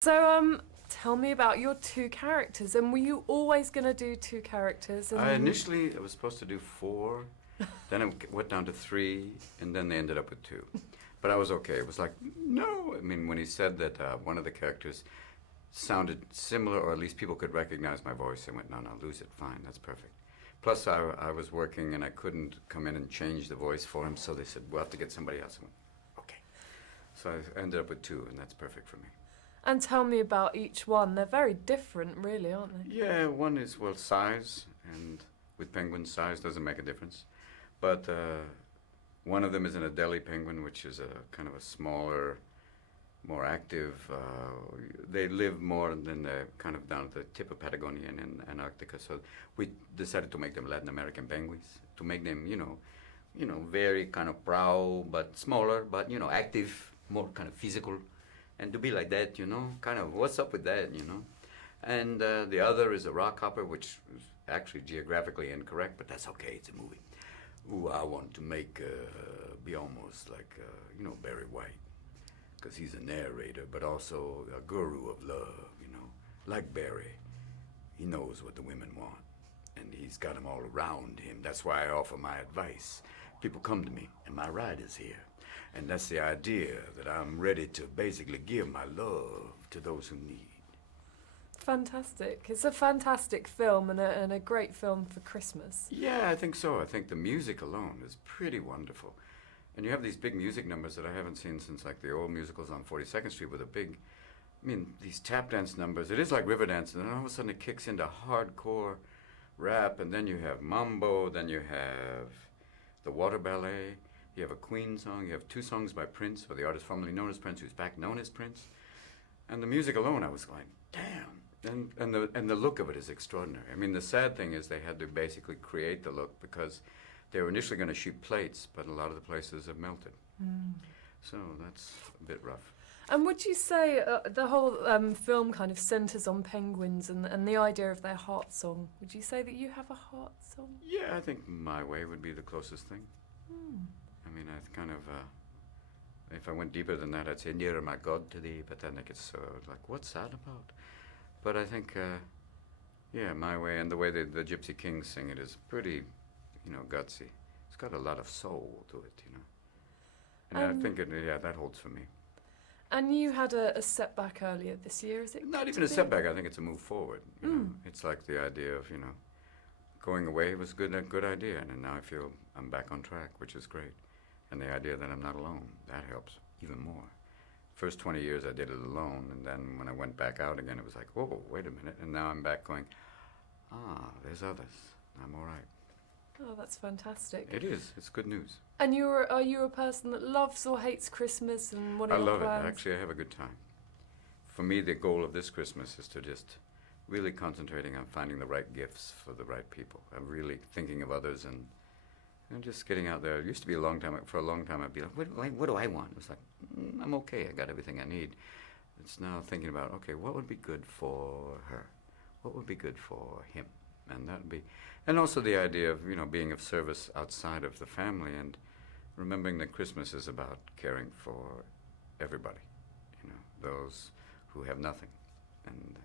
So, tell me about your two characters. And were you always going to do two characters? And Initially, I was supposed to do 4, then it went down to 3, and then they ended up with 2. But I was okay. It was like, no. I mean, when he said that one of the characters sounded similar, or at least people could recognize my voice, I went, no, lose it. Fine, that's perfect. Plus, I was working, and I couldn't come in and change the voice for him, so they said, we'll have to get somebody else. I went, okay. So I ended up with 2, and that's perfect for me. And tell me about each one. They're very different, really, aren't they? Yeah, one is, well, size, and with penguins, size doesn't make a difference. But one of them is an Adelie penguin, which is a kind of a smaller, more active. They live more than they're kind of down at the tip of Patagonia and in Antarctica. So we decided to make them Latin American penguins, to make them, you know, very kind of proud, but smaller, but, active, more kind of physical. And to be like that, kind of, what's up with that, And the other is a rockhopper, which is actually geographically incorrect, but that's okay, it's a movie. Ooh, I want to make, be almost like, Barry White, because he's a narrator, but also a guru of love, like Barry. He knows what the women want, and he's got them all around him. That's why I offer my advice. People come to me, and my ride is here. And that's the idea, that I'm ready to basically give my love to those who need. Fantastic. It's a fantastic film and a great film for Christmas. Yeah, I think so. I think the music alone is pretty wonderful. And you have these big music numbers that I haven't seen since like the old musicals on 42nd Street with these tap dance numbers. It is like river dance, and then all of a sudden it kicks into hardcore rap, and then you have mambo, then you have the water ballet, you have a Queen song, you have 2 songs by Prince, or the artist formerly known as Prince, who's back known as Prince. And the music alone, I was going, damn. And the look of it is extraordinary. I mean, the sad thing is they had to basically create the look because they were initially going to shoot plates, but a lot of the places have melted. So that's a bit rough. And would you say the whole film kind of centres on penguins and the idea of their heart song? Would you say that you have a heart song? Yeah, I think My Way would be the closest thing. I mean, I kind of, if I went deeper than that, I'd say, nearer my God to thee, but then it gets like, what's that about? But I think, yeah, My Way, and the way the Gypsy Kings sing it is pretty, gutsy. It's got a lot of soul to it, And I think, that holds for me. And you had a setback earlier this year, is it? Not even a setback, I think it's a move forward. It's like the idea of, going away was a good idea, and now I feel I'm back on track, which is great. And the idea that I'm not alone, that helps even more. First 20 years I did it alone, and then when I went back out again, it was like, whoa, wait a minute. And now I'm back going, there's others. I'm all right. Oh, that's fantastic. It is. It's good news. And are you a person that loves or hates Christmas, and what are your plans? I love it. Actually, I have a good time. For me, the goal of this Christmas is to just really concentrating on finding the right gifts for the right people. I'm really thinking of others and just getting out there. It used to be for a long time, I'd be like, what do I want? It was like, I'm okay, I got everything I need. It's now thinking about, okay, what would be good for her? What would be good for him? And that would be, and also the idea of, being of service outside of the family, and remembering that Christmas is about caring for everybody, those who have nothing. And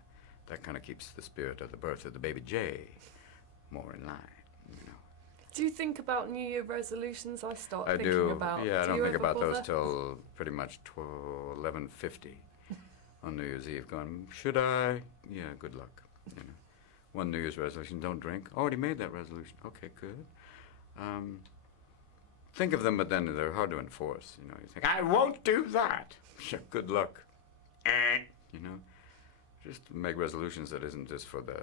that kind of keeps the spirit of the birth of the baby Jay more in line, Do you think about New Year resolutions? I do. Thinking about. Yeah, I don't think about those till pretty much 11:50 on New Year's Eve. Going, should I? Yeah, good luck. One New Year's resolution: don't drink. Already made that resolution. Okay, good. Think of them, but then they're hard to enforce. You think, I won't do that. Yeah, good luck. Just make resolutions that isn't just for the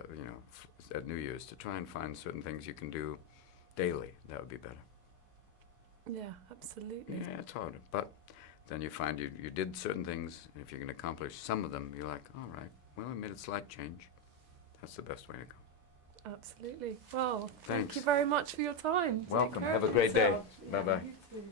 at New Year's, to try and find certain things you can do daily. That would be better. Yeah, absolutely. Yeah, it's harder. But then you find you did certain things, and if you can accomplish some of them, you're like, all right, well, I made a slight change. That's the best way to go. Absolutely. Well, Thanks. thank you very much for your time. Welcome. Have a great day. Bye-bye. You too.